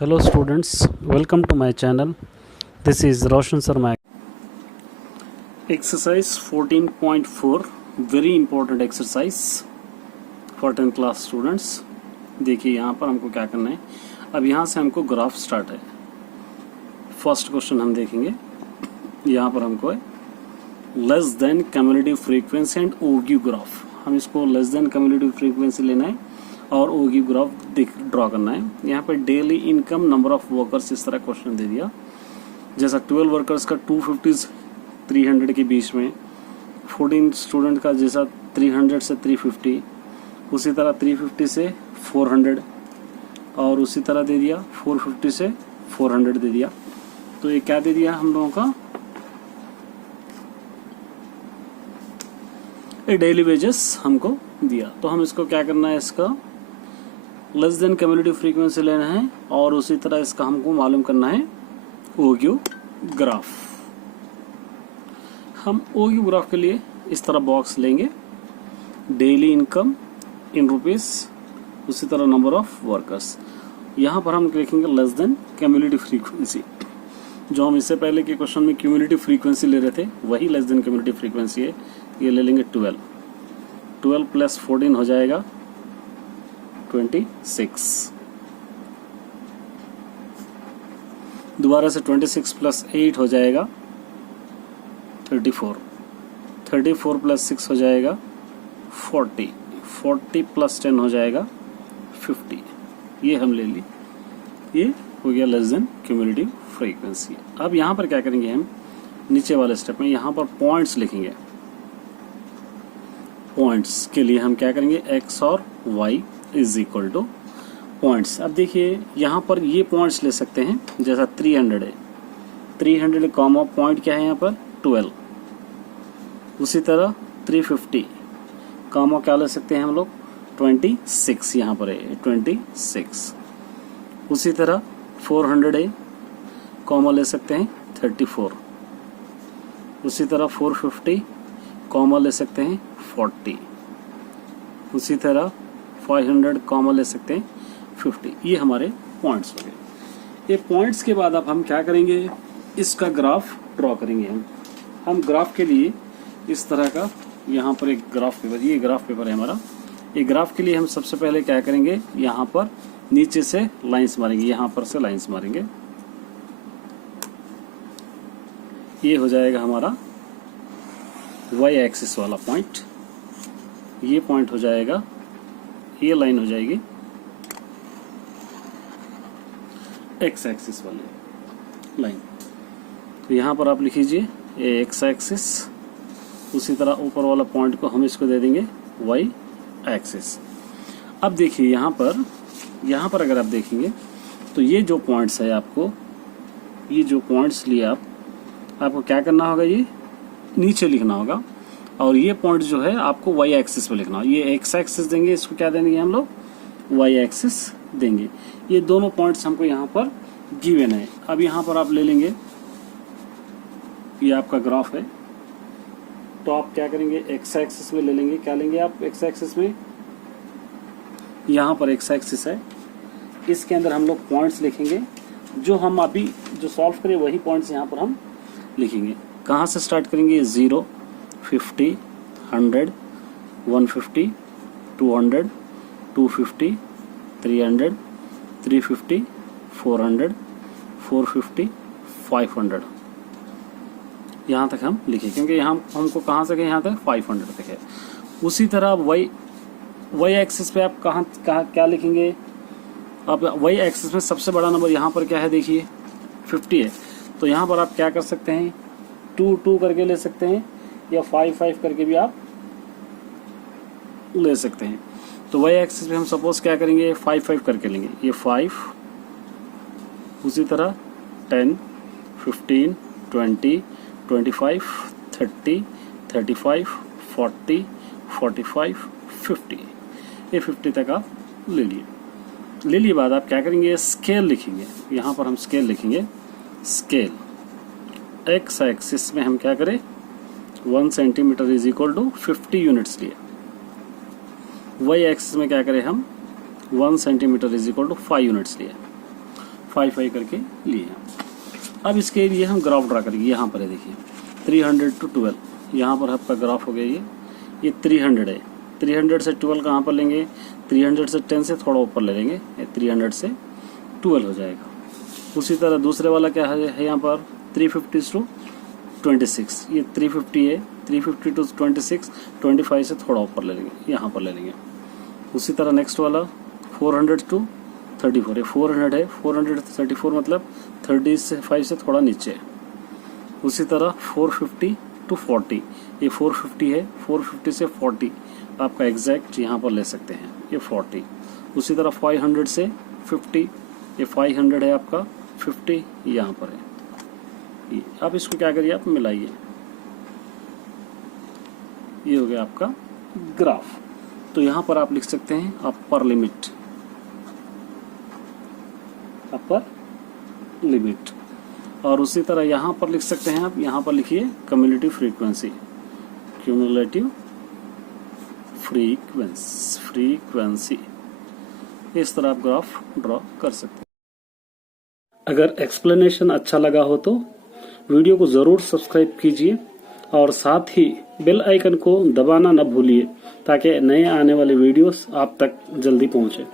Hello students, welcome to my channel. This is Roshan Sharma. Exercise 14.4, very important exercise for 10th class students. देखिए यहाँ पर हमको क्या करना है. अब यहाँ से हमको ग्राफ स्टार्ट है. फर्स्ट क्वेश्चन हम देखेंगे. यहाँ पर हमको है less than cumulative frequency and Oggy graph. हम इसको लेस देन क्यूमुलेटिव फ्रीक्वेंसी लेना है और ओगी ग्राफ ड्रॉ करना है. यहाँ पे daily income, number of workers, इस तरह क्वेश्चन दे दिया. जैसा 12 वर्कर्स का 250 300 के बीच में, 14 स्टूडेंट का जैसा 300 से 350, उसी तरह 350 से 400 और उसी तरह दे दिया 450 से 400 दे दिया. तो ये क्या दे दिया हम लोगों का, ये डेली वेजेस हमको दिया. तो हम इसको क्या करना है, इसका लेस देन क्यूमुलेटिव फ्रीक्वेंसी लेना है और उसी तरह इसका हमको मालूम करना है ओगी ग्राफ. हम ओगी ग्राफ के लिए इस तरह बॉक्स लेंगे, डेली इनकम इन रुपीस, उसी तरह नंबर ऑफ वर्कर्स. यहाँ पर हम लिखेंगे लेस देन क्यूमुलेटिव फ्रीक्वेंसी. जो हम इससे पहले के क्वेश्चन में क्यूमुलेटिव फ्रीक्वेंसी ले रहे थे वही लेस देन क्यूमुलेटिव फ्रीक्वेंसी है. ये ले लेंगे 12 प्लस 14 हो जाएगा 26. दोबारा से 26 प्लस 8 हो जाएगा 34 प्लस 6 हो जाएगा 40 प्लस 10 हो जाएगा 50. ये हम ले ली, ये हो गया लेस देन क्यूमुलेटिव फ्रीक्वेंसी. अब यहाँ पर क्या करेंगे, हम नीचे वाले स्टेप में यहाँ पर पॉइंट्स लिखेंगे. पॉइंट्स के लिए हम क्या करेंगे, x और y is equal two points. अब देखिए यहाँ पर ये पॉइंट्स ले सकते हैं. जैसा 300 है, 300 कॉमा पॉइंट क्या है यहाँ पर 12. उसी तरह 350 कॉमा क्या ले सकते हैं हम लोग 26, यहाँ पर है 26. उसी तरह 400 है, कॉमा ले सकते हैं 34. उसी तरह 450 कॉमा ले सकते हैं 40. उसी तरह 500 कॉमा ले सकते हैं 50. ये हमारे पॉइंट्स हो गए. ये पॉइंट्स के बाद अब हम क्या करेंगे, इसका ग्राफ ड्रॉ करेंगे. हम ग्राफ के लिए इस तरह का यहाँ पर एक ग्राफ पेपर, ये ग्राफ पेपर है हमारा. ये ग्राफ के लिए हम सबसे पहले क्या करेंगे, यहाँ पर नीचे से लाइंस मारेंगे, यहाँ पर से लाइंस मारेंगे. ये हो जाएगा हमारा y एक्सिस वाला पॉइंट. ये पॉइंट हो जाएगा, ये लाइन हो जाएगी x एक्सिस वाली लाइन. तो यहाँ पर आप लिखिए ये x एक्सिस. उसी तरह ऊपर वाला पॉइंट को हम इसको दे देंगे y एक्सिस. अब देखिए यहाँ पर अगर आप देखेंगे तो ये जो पॉइंट्स है, आपको ये जो पॉइंट्स लिए आपको क्या करना होगा, ये नीचे लिखना होगा. और ये पॉइंट जो है आपको y एक्सिस पे लिखना होगा. ये x एक्सिस देंगे, इसको क्या देंगे हम लोग y एक्सिस देंगे. ये दोनों पॉइंट्स हमको यहाँ पर गिवन है. अब यहाँ पर आप ले लेंगे, ये आपका ग्राफ है. तो आप क्या करेंगे, x एक्सिस में ले लेंगे. क्या लेंगे आप x एक्सिस में, यहाँ पर x एक्सिस है, इसके अंदर हम लोग पॉइंट्स लिखेंगे. जो हम अभी जो सॉल्व करें वही पॉइंट्स यहाँ पर हम लिखेंगे. कहाँ से स्टार्ट करेंगे, 0, 50, 100, 150, 200, 250, 300, 350, 400, 450, 500. यहाँ तक हम लिखे, क्योंकि यहाँ हमको कहाँ से गए, यहाँ तक 500 तक है. उसी तरह y एक्सिस पे आप कहाँ क्या लिखेंगे. अब y एक्सिस में सबसे बड़ा नंबर यहाँ पर क्या है, देखिए 50 है. तो यहाँ पर आप क्या कर सकते हैं, 2 करके ले सकते हैं या 5 करके भी आप ले सकते हैं. तो y एक्सिस पे हम सपोज क्या करेंगे, 5 करके लेंगे. ये 5, उसी तरह 10, 15, 20, 25, 30, 35, 40, 45, 50. ये 50 तक आप ले लिए बाद आप क्या करेंगे, स्केल लिखेंगे. यहाँ पर हम स्केल लिखेंगे. स्केल x एक्सिस में हम क्या करें, 1 centimetre is equal to 50 units लिए. y एक्सिस में क्या करें हम, 1 centimetre is equal to 5 units लिए. 5 करके लिए हैं। अब इसके लिए हम ग्राफ ड्रा करेंगे। यहाँ पर है देखिए 300 to 12, यहाँ पर आपका ग्राफ हो गया ये 300 है। 300 से 12 कहाँ पर लेंगे, 300 से 10 से थोड़ा ऊपर ले लेंगे, 300 से 12 हो जाएगा। उसी तरह दूसरे वाला क्या है यहाँ पर 350 to 26, ये 350 है, 350 to 26, 25 से थोड़ा ऊपर ले लेंगे, यहाँ पर ले लेंगे। उसी तरह नेक्स्ट वाला 400 to 34 है, 400 है, 400 to 34 मतलब 35 से थोड़ा नीचे है। उसी तरह 450 to 40, ये 450 है, 450 से 40 आपका एग्जैक्ट यहाँ पर ले सकते हैं, ये 40। उसी तरह 500 से 50, ये 500 है आपका, 50 यहाँ पर है। ये आप इसको क्या करिए, आप मिलाइए, ये हो गया आपका ग्राफ। तो यहाँ पर आप लिख सकते हैं अपर लिमिट, अपर लिमिट। और उसी तरह यहाँ पर लिख सकते हैं आप, यहाँ पर लिखिए क्यूमुलेटिव फ्रीक्वेंसी, क्यूमुलेटिव फ्रीक्वेंसी। इस तरह आप ग्राफ ड्रॉ कर सकते हैं। अगर एक्सप्लेनेशन अच्छा लगा हो तो वीडियो को जरूर सब्सक्राइब कीजिए और साथ ही बेल आइकन को दबाना न भूलिए ताकि नए आने वाले वीडियोस आप तक जल्दी पहुंचे।